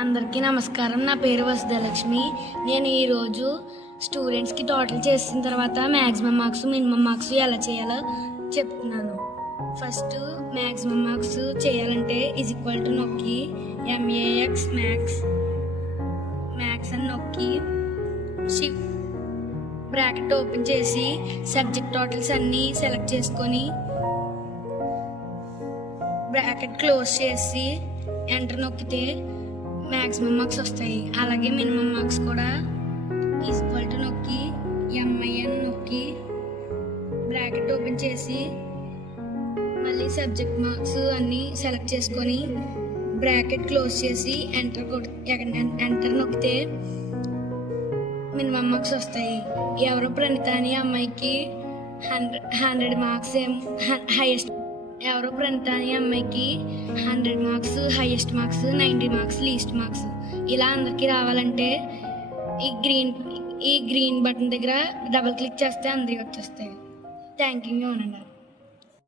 అందరికీ నమస్కారం. నా పేరు వసుధలక్ష్మి. నేను ఈరోజు స్టూడెంట్స్కి టోటల్ చేసిన తర్వాత మ్యాక్సిమం మార్క్స్ మినిమం మార్క్స్ ఎలా చేయాలో చెప్తున్నాను. ఫస్ట్ మ్యాక్సిమం మార్క్స్ చేయాలంటే = నొక్కి MAX మ్యాక్స్ అని నొక్కి బ్రాకెట్ ఓపెన్ చేసి సబ్జెక్ట్ టోటల్స్ అన్నీ సెలెక్ట్ చేసుకొని బ్రాకెట్ క్లోజ్ చేసి ఎంటర్ నొక్కితే మ్యాక్సిమం మార్క్స్ వస్తాయి. అలాగే మినిమం మార్క్స్ కూడా = నొక్కి MIN నొక్కి బ్రాకెట్ ఓపెన్ చేసి మళ్ళీ సబ్జెక్ట్ మార్క్స్ అన్నీ సెలెక్ట్ చేసుకొని బ్రాకెట్ క్లోజ్ చేసి ఎంటర్ నొక్కితే మినిమం మార్క్స్ వస్తాయి. ఎవరో ప్రణిత అని అమ్మాయికి 100 మార్క్స్ ఎవరో ప్రణిత అని అమ్మాయికి 100 marks highest marks, 90 marks least marks. ఇలా అందరికీ రావాలంటే ఈ గ్రీన్ బటన్ దగ్గర డబుల్ క్లిక్ చేస్తే అందరికీ వచ్చేస్తాయి. థ్యాంక్ యూ అనండి.